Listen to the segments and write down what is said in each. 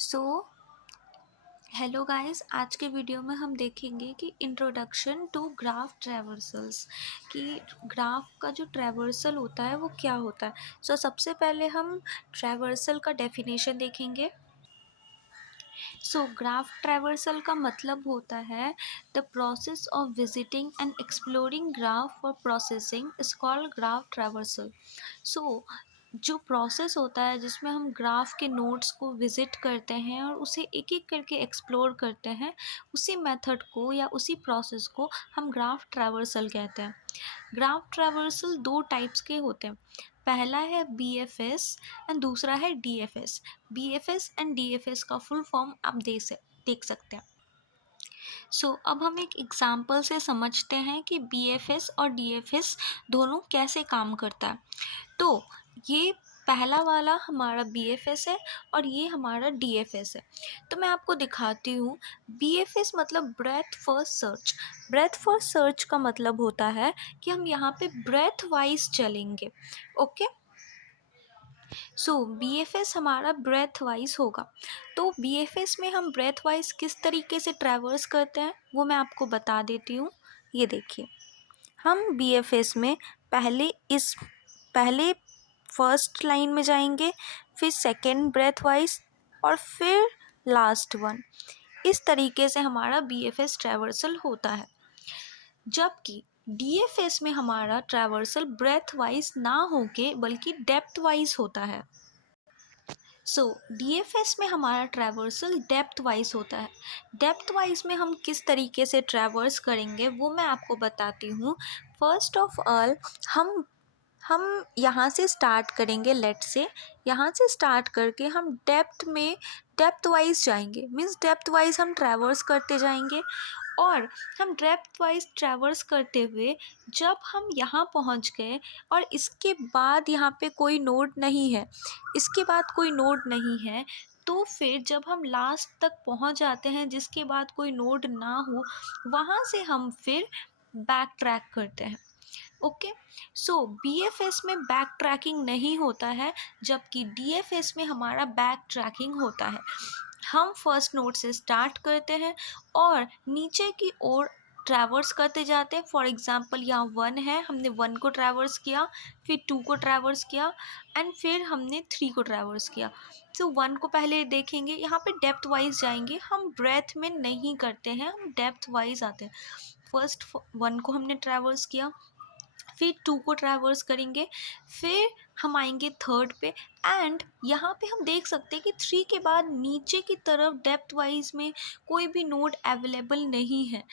So hello guys, आज के video में हम देखेंगे कि इंट्रोडक्शन टू ग्राफ ट्रैवर्सल्स कि ग्राफ का जो ट्रैवर्सल होता है वो क्या होता है। सबसे पहले हम ट्रैवर्सल का डेफिनेशन देखेंगे। ग्राफ ट्रैवर्सल का मतलब होता है the process of visiting and exploring graph for processing is called graph traversal. जो प्रोसेस होता है जिसमें हम ग्राफ के नोड्स को विज़िट करते हैं और उसे एक एक करके एक्सप्लोर करते हैं, उसी मेथड को या उसी प्रोसेस को हम ग्राफ ट्रैवर्सल कहते हैं। ग्राफ ट्रैवर्सल दो टाइप्स के होते हैं। पहला है BFS एंड दूसरा है DFS। BFS एंड DFS का फुल फॉर्म आप देख सकते हैं। अब हम एक एग्जाम्पल से समझते हैं कि BFS और DFS दोनों कैसे काम करता है। तो ये पहला वाला हमारा BFS है और ये हमारा DFS है। तो मैं आपको दिखाती हूँ। BFS मतलब breath first search. Breath first search का मतलब होता है कि हम यहाँ पे ब्रेथ वाइज चलेंगे। ओके, BFS हमारा ब्रेथ वाइज होगा। तो BFS में हम ब्रेथ वाइज किस तरीके से ट्रैवर्स करते हैं वो मैं आपको बता देती हूँ। ये देखिए, हम BFS में पहले फर्स्ट लाइन में जाएंगे, फिर सेकेंड ब्रेथ वाइज और फिर लास्ट वन। इस तरीके से हमारा BFS ट्रैवर्सल होता है। जबकि DFS में हमारा ट्रैवर्सल ब्रेथ वाइज ना होके बल्कि डेप्थ वाइज होता है। DFS में हमारा ट्रैवर्सल डेप्थ वाइज होता है। डेप्थ वाइज में हम किस तरीके से ट्रैवर्स करेंगे वो मैं आपको बताती हूँ। फर्स्ट ऑफ ऑल हम यहाँ से स्टार्ट करेंगे। लेट से यहाँ से स्टार्ट करके हम डेप्थ वाइज जाएंगे। मीन्स डेप्थ वाइज हम ट्रैवर्स करते जाएंगे और हम डेप्थ वाइज ट्रैवर्स करते हुए जब हम यहाँ पहुँच गए और इसके बाद यहाँ पे कोई नोड नहीं है, तो फिर जब हम लास्ट तक पहुँच जाते हैं जिसके बाद कोई नोड ना हो, वहाँ से हम फिर बैक ट्रैक करते हैं। ओके, BFS में बैक ट्रैकिंग नहीं होता है, जबकि DFS में हमारा बैक ट्रैकिंग होता है। हम फर्स्ट नोड से स्टार्ट करते हैं और नीचे की ओर ट्रैवर्स करते जाते हैं। फॉर एग्जांपल यहाँ 1 है, हमने 1 को ट्रैवर्स किया, फिर 2 को ट्रैवर्स किया एंड फिर हमने 3 को ट्रैवर्स किया। 1 को पहले देखेंगे, यहाँ पे डेप्थ वाइज जाएंगे। हम ब्रेथ में नहीं करते हैं, हम डेप्थ वाइज आते हैं। फर्स्ट 1 को हमने ट्रैवर्स किया, फिर 2 को ट्रैवर्स करेंगे, फिर हम आएंगे थर्ड पे एंड यहाँ पे हम देख सकते हैं कि 3 के बाद नीचे की तरफ डेप्थ वाइज में कोई भी नोड अवेलेबल नहीं है।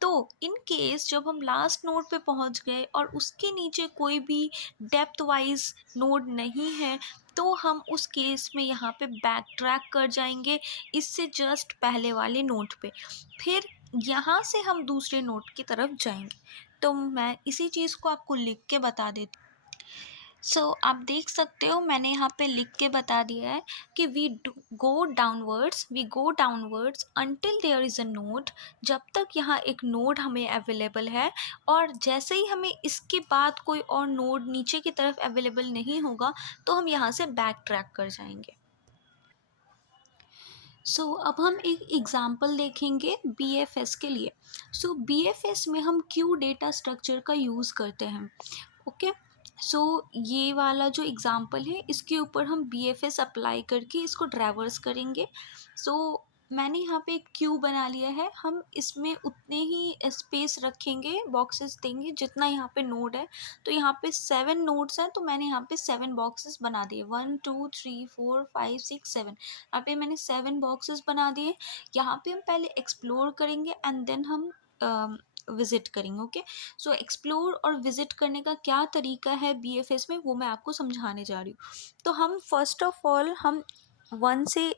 तो इन केस जब हम लास्ट नोड पे पहुँच गए और उसके नीचे कोई भी डेप्थ वाइज नोड नहीं है, तो हम उस केस में यहाँ पे बैक ट्रैक कर जाएंगे इससे जस्ट पहले वाले नोड पे। फिर यहाँ से हम दूसरे नोड की तरफ जाएंगे। तो मैं इसी चीज़ को आपको लिख के बता देती। आप देख सकते हो मैंने यहाँ पे लिख के बता दिया है कि we go downwards until there is a node. जब तक यहाँ एक नोड हमें अवेलेबल है और जैसे ही हमें इसके बाद कोई और नोड नीचे की तरफ अवेलेबल नहीं होगा तो हम यहाँ से बैक ट्रैक कर जाएंगे। अब हम एक एग्ज़ाम्पल देखेंगे BFS के लिए। BFS में हम क्यू डेटा स्ट्रक्चर का यूज़ करते हैं। ओके, ये वाला जो एग्ज़ाम्पल है इसके ऊपर हम BFS अप्लाई करके इसको ट्रैवर्स करेंगे। मैंने यहाँ पे एक क्यू बना लिया है। हम इसमें उतने ही स्पेस रखेंगे, बॉक्सेस देंगे जितना यहाँ पे नोड है। तो यहाँ पे 7 नोड्स हैं, तो मैंने यहाँ पे 7 बॉक्सेस बना दिए। 1 2 3 4 5 6 7, यहाँ पे मैंने 7 बॉक्सेस बना दिए। यहाँ पे हम पहले एक्सप्लोर करेंगे एंड देन हम विज़िट करेंगे। ओके, एक्सप्लोर और विज़िट करने का क्या तरीका है BFS में वो मैं आपको समझाने जा रही हूँ। तो हम फर्स्ट ऑफ ऑल हम 1 से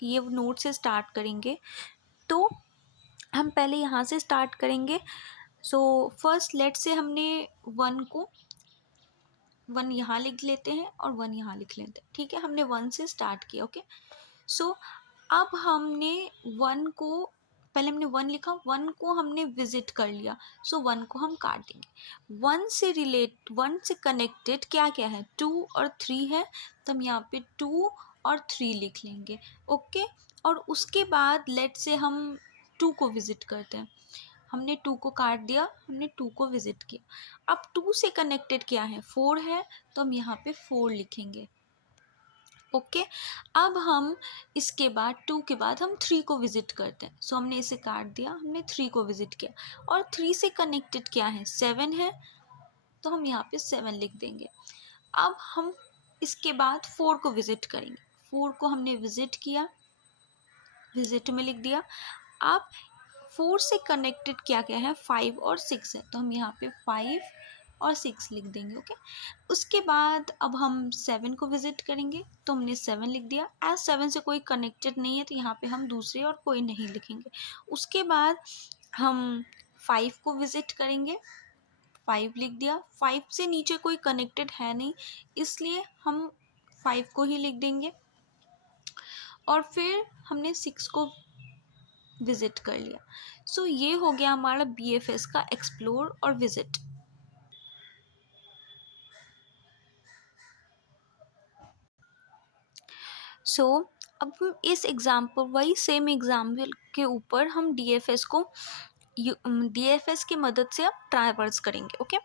ये नोट से स्टार्ट करेंगे। तो हम पहले यहाँ से स्टार्ट करेंगे। फर्स्ट लेट से हमने 1 यहाँ लिख लेते हैं और 1 यहाँ लिख लेते हैं। ठीक है, हमने 1 से स्टार्ट किया। ओके, अब हमने 1 को पहले हमने 1 लिखा, 1 को हमने विजिट कर लिया। 1 को हम काट देंगे। 1 से कनेक्टेड क्या क्या है, 2 और 3 है, तो हम यहाँ पे 2 और 3 लिख लेंगे। ओके, और उसके बाद लेट से हम 2 को विज़िट करते हैं। हमने 2 को काट दिया, हमने 2 को विज़िट किया। अब 2 से कनेक्टेड क्या है, 4 है, तो हम यहाँ पे 4 लिखेंगे। ओके, अब हम इसके बाद 2 के बाद हम 3 को विज़िट करते हैं। सो हमने इसे काट दिया, हमने 3 को विज़िट किया, और 3 से कनेक्टेड क्या है, 7 है, तो हम यहाँ पे 7 लिख देंगे। अब हम इसके बाद 4 को विज़िट करेंगे। 4 को हमने विज़िट किया, विज़िट में लिख दिया। अब 4 से कनेक्टेड क्या क्या है, 5 और 6 है, तो हम यहाँ पे 5 और 6 लिख देंगे। ओके, उसके बाद अब हम 7 को विज़िट करेंगे, तो हमने 7 लिख दिया। एज 7 से कोई कनेक्टेड नहीं है, तो यहाँ पे हम दूसरे और कोई नहीं लिखेंगे। उसके बाद हम 5 को विज़िट करेंगे, 5 लिख दिया। 5 से नीचे कोई कनेक्टेड है नहीं, इसलिए हम 5 को ही लिख देंगे। और फिर हमने 6 को विज़िट कर लिया। सो ये हो गया हमारा BFS का एक्सप्लोर और विज़िट। सो अब हम इस एग्जाम्पल, वही सेम एग्जाम्पल के ऊपर हम DFS को DFS की मदद से अब ट्रावर्स करेंगे। ओके,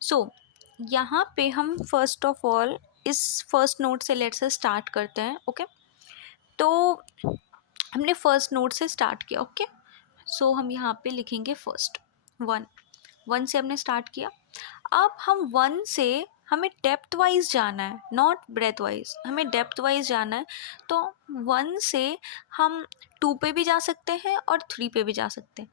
सो यहाँ पे हम फर्स्ट ऑफ ऑल इस फर्स्ट नोट से लेट से स्टार्ट करते हैं। ओके, तो हमने फर्स्ट नोट से स्टार्ट किया। ओके, सो हम यहाँ पे लिखेंगे फर्स्ट 1 से हमने स्टार्ट किया। अब हम 1 से हमें डेप्थ वाइज जाना है, नॉट ब्रेथ वाइज, हमें डेप्थ वाइज जाना है। तो 1 से हम 2 पे भी जा सकते हैं और 3 पे भी जा सकते हैं,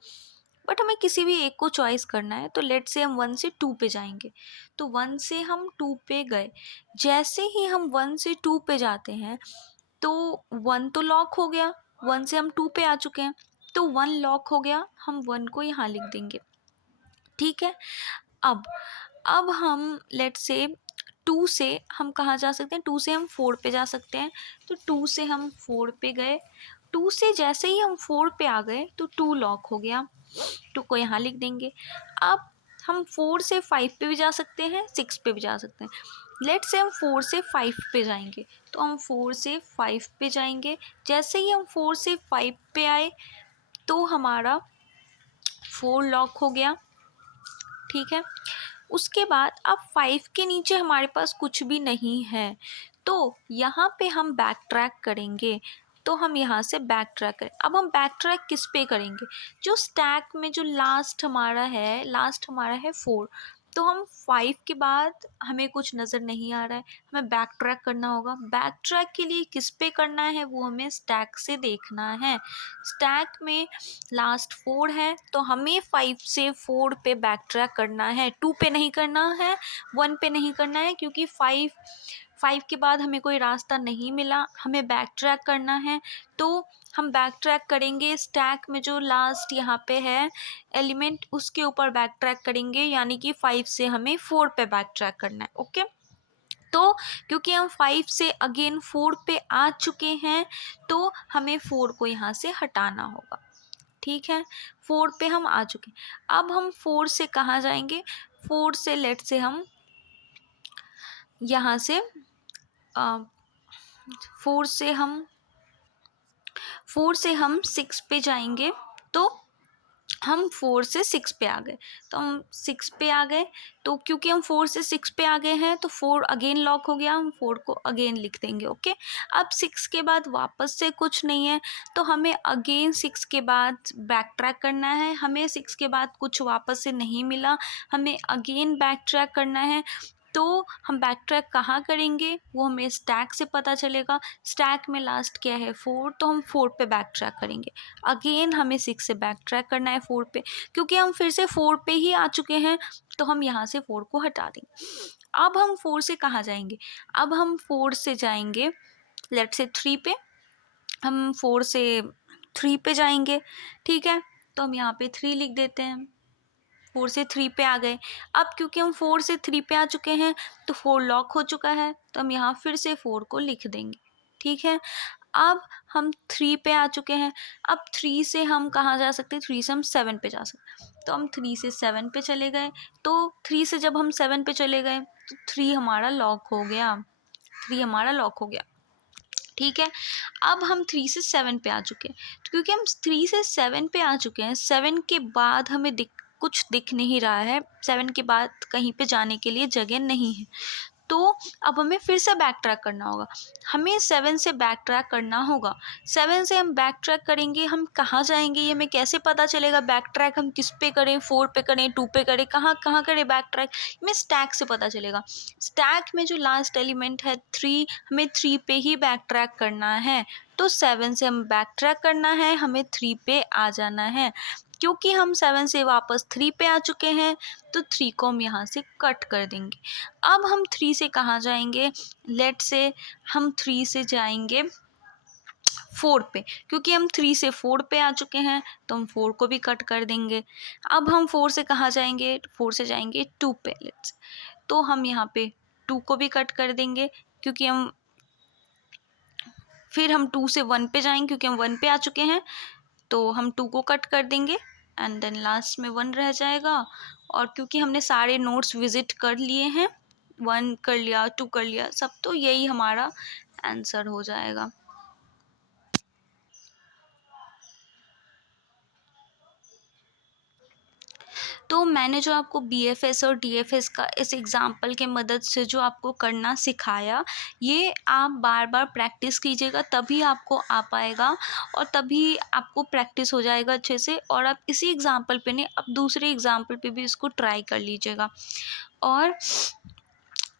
बट हमें किसी भी एक को चॉइस करना है। तो लेट से हम 1 से 2 पे जाएंगे। तो 1 से हम 2 पे गए, जैसे ही हम 1 से 2 पे जाते हैं तो 1 तो लॉक हो गया, 1 से हम 2 पे आ चुके हैं, तो 1 लॉक हो गया, हम 1 को यहाँ लिख देंगे। ठीक है, अब हम लेट से 2 से हम कहाँ जा सकते हैं, 2 से हम 4 पे जा सकते हैं। तो 2 से हम 4 पे गए, 2 से जैसे ही हम 4 पे आ गए तो 2 लॉक हो गया, 2 को यहाँ लिख देंगे। अब हम 4 से 5 पे भी जा सकते हैं, 6 पे भी जा सकते हैं। लेट से हम 4 से 5 पे जाएंगे, तो हम 4 से 5 पे जाएंगे। जैसे ही हम 4 से 5 पे आए तो हमारा 4 लॉक हो गया। ठीक है, उसके बाद अब 5 के नीचे हमारे पास कुछ भी नहीं है, तो यहाँ पे हम बैक ट्रैक करेंगे। तो हम यहाँ से बैक ट्रैक करें। अब हम बैक ट्रैक किस पे करेंगे, जो स्टैक में जो लास्ट हमारा है 4, तो हम 5 के बाद हमें कुछ नज़र नहीं आ रहा है, हमें बैक ट्रैक करना होगा। बैक ट्रैक के लिए किस पे करना है, वो हमें स्टैक से देखना है। स्टैक में लास्ट 4 है, तो हमें 5 से 4 पे बैक ट्रैक करना है, 2 पे नहीं करना है, 1 पे नहीं करना है, क्योंकि 5 के बाद हमें कोई रास्ता नहीं मिला, हमें बैक ट्रैक करना है। तो हम बैक ट्रैक करेंगे, स्टैक में जो लास्ट यहाँ पे है एलिमेंट उसके ऊपर बैक ट्रैक करेंगे, यानी कि 5 से हमें 4 पे बैक ट्रैक करना है। ओके, तो क्योंकि हम 5 से अगेन 4 पे आ चुके हैं, तो हमें 4 को यहाँ से हटाना होगा। ठीक है, 4 पे हम आ चुके हैं। अब हम 4 से कहाँ जाएंगे, 4 से लेट से हम यहाँ से 4 से हम 6 पे जाएंगे। तो हम 4 से 6 पे आ गए, तो हम 6 पे आ गए, तो क्योंकि हम 4 से 6 पे आ गए हैं तो 4 अगेन लॉक हो गया, हम 4 को अगेन लिख देंगे। ओके, अब 6 के बाद वापस से कुछ नहीं है, तो हमें अगेन 6 के बाद बैक ट्रैक करना है। हमें 6 के बाद कुछ वापस से नहीं मिला, हमें अगेन बैक ट्रैक करना है। तो हम बैक ट्रैक कहाँ करेंगे, वो हमें स्टैक से पता चलेगा। स्टैक में लास्ट क्या है, 4, तो हम 4 पे बैक ट्रैक करेंगे। अगेन हमें 6 से बैक ट्रैक करना है 4 पे, क्योंकि हम फिर से 4 पे ही आ चुके हैं, तो हम यहाँ से 4 को हटा देंगे। अब हम 4 से कहाँ जाएंगे, अब हम 4 से जाएंगे लेट से 3 पे, हम 4 से 3 पे जाएंगे। ठीक है, तो हम यहाँ पे 3 लिख देते हैं, 4 से 3 पे आ गए। अब क्योंकि हम 4 से 3 पे आ चुके हैं तो 4 लॉक हो चुका है, तो हम यहाँ फिर से 4 को लिख देंगे। ठीक है, अब हम 3 पे आ चुके हैं। अब 3 से हम कहाँ जा सकते हैं, 3 से हम 7 पे जा सकते हैं, तो हम 3 से 7 पे चले गए। तो 3 से जब हम 7 पे चले गए तो 3 हमारा लॉक हो गया, 3 हमारा लॉक हो गया। ठीक है। अब हम 3 से 7 पे आ चुके हैं, तो क्योंकि हम 3 से 7 पे आ चुके हैं, 7 के बाद हमें कुछ दिख नहीं रहा है, 7 के बाद कहीं पे जाने के लिए जगह नहीं है, तो अब हमें फिर से बैक ट्रैक करना होगा। हमें 7 से बैक ट्रैक करना होगा। 7 से हम बैक ट्रैक करेंगे, हम कहाँ जाएंगे, ये हमें कैसे पता चलेगा बैक ट्रैक हम किस पे करें, 4 पे करें, 2 पे करें, कहाँ कहाँ करें बैक ट्रैक, हमें स्टैक से पता चलेगा। स्टैक में जो लास्ट एलिमेंट है 3, हमें 3 पे ही बैक ट्रैक करना है। तो 7 से हम बैक ट्रैक करना है, हमें 3 पे आ जाना है। क्योंकि हम 7 से वापस 3 पे आ चुके हैं, तो 3 को हम यहाँ से कट कर देंगे। अब हम 3 से कहाँ जाएंगे, लेट से हम 3 से जाएंगे 4 पे, क्योंकि हम 3 से 4 पे आ चुके हैं, तो हम 4 को भी कट कर देंगे। अब हम 4 से कहाँ जाएंगे, 4 से जाएंगे 2 पे, लेट्स, तो हम यहाँ पे 2 को भी कट कर देंगे, क्योंकि हम फिर हम 2 से 1 पे जाएंगे, क्योंकि हम 1 पे आ चुके हैं, तो हम 2 को कट कर देंगे एंड देन लास्ट में 1 रह जाएगा। और क्योंकि हमने सारे नोड्स विजिट कर लिए हैं, 1 कर लिया, 2 कर लिया सब, तो यही हमारा आंसर हो जाएगा। तो मैंने जो आपको BFS और DFS का इस एग्ज़ाम्पल के मदद से जो आपको करना सिखाया, ये आप बार बार प्रैक्टिस कीजिएगा, तभी आपको आ पाएगा और तभी आपको प्रैक्टिस हो जाएगा अच्छे से। और आप इसी एग्ज़ाम्पल पे नहीं, अब दूसरे एग्ज़ाम्पल पे भी इसको ट्राई कर लीजिएगा। और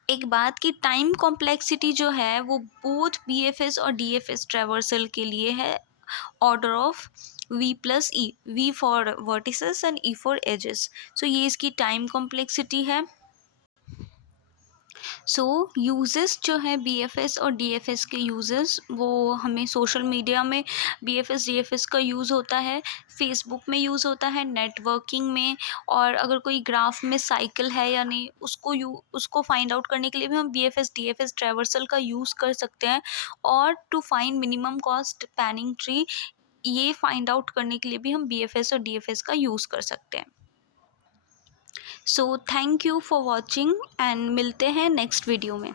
एक बात की टाइम कॉम्प्लेक्सिटी जो है वो बोथ BFS और DFS ट्रैवर्सल के लिए है, order of V+E, V for vertices and E for edges. So ये इसकी टाइम कॉम्प्लेक्सिटी है। सो यूजेस जो है BFS और DFS के यूजेस, वो हमें सोशल मीडिया में BFS DFS का यूज़ होता है, फेसबुक में यूज़ होता है, नेटवर्किंग में, और अगर कोई ग्राफ में साइकिल है या नहीं उसको फाइंड आउट करने के लिए भी हम BFS DFS ट्रैवर्सल का यूज़ कर सकते हैं। और to find minimum cost spanning tree, ये फाइंड आउट करने के लिए भी हम BFS और DFS का यूज़ कर सकते हैं। So thank you for watching and मिलते हैं नेक्स्ट वीडियो में।